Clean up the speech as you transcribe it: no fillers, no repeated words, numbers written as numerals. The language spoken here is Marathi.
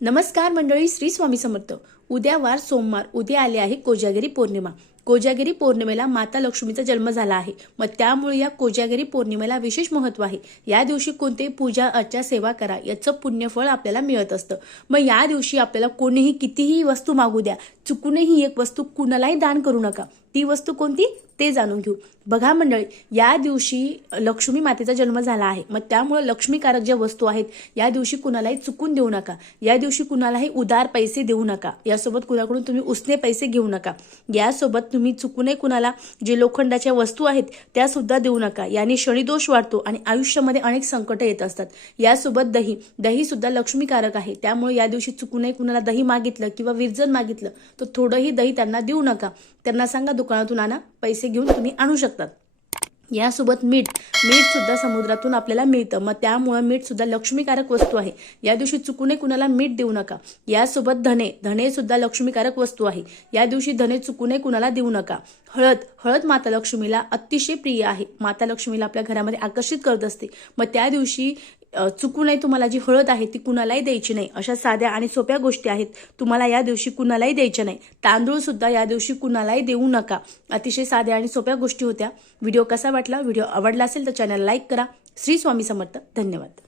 नमस्कार मंडळी, श्री स्वामी समर्थ। उद्या वार सोमवार, उद्या आले आहे कोजागिरी पौर्णिमा। कोजागिरी पौर्णिमेला माता लक्ष्मीचा जन्म झाला आहे। मग त्यामुळे या कोजागिरी पौर्णिमेला विशेष महत्त्व आहे। या दिवशी कोणतेही पूजा अर्चा सेवा करा, याचं पुण्यफळ आपल्याला मिळत असतं। मग या दिवशी आपल्याला कोणीही कितीही वस्तू मागू द्या, चुकूनही एक वस्तू कुणालाही दान करू नका। ती वस्तू कोणती ते जाणून घेऊ। बघा मंडळी, या दिवशी लक्ष्मी मातेचा जन्म झाला आहे। मग त्यामुळे लक्ष्मीकारक ज्या वस्तू आहेत या दिवशी कुणालाही चुकून देऊ नका। या दिवशी कुणालाही उधार पैसे देऊ नका। यासोबत कुणाकडून तुम्ही उसने पैसे घेऊ नका। यासोबत तुम्ही चुकूनही कुणाला जे लोखंडाच्या वस्तू आहेत त्या सुद्धा देऊ नका। याने शनिदोष वाढतो आणि आयुष्यामध्ये अनेक संकट येत असतात। यासोबत दही सुद्धा लक्ष्मीकारक आहे। त्यामुळे या दिवशी चुकूनही कुणाला दही मागितलं किंवा विरजन मागितलं तर थोडंही दही त्यांना देऊ नका। त्यांना सांगा दुकानातून आणा, पैसे घेऊन तुम्ही आणू शकतात। यासोबत मीठ सुद्धा समुद्रातून आपल्याला मिळतं। मग त्यामुळे मीठ सुद्धा लक्ष्मीकारक वस्तू आहे। या दिवशी चुकूनही कुणाला मीठ देऊ नका। यासोबत धने सुद्धा लक्ष्मीकारक वस्तू आहे। या दिवशी धने चुकूनही कुणाला देऊ नका। हळद माता लक्ष्मीला अतिशय प्रिय आहे। माता लक्ष्मीला आपल्या घरामध्ये आकर्षित करत असते। मग त्या दिवशी चुकूनही तुम्हाला जी हळद आहे ती कुणालाही द्यायची नाही। अशा साध्या आणि सोप्या गोष्टी आहेत, तुम्हाला या दिवशी कुणालाही द्यायच्या नाही। तांदूळ सुद्धा या दिवशी कुणालाही देऊ नका। अतिशय साध्या आणि सोप्या गोष्टी होत्या। व्हिडिओ कसा वाटला? व्हिडिओ आवडला असेल तर चॅनल लाईक करा। श्री स्वामी समर्थ। धन्यवाद।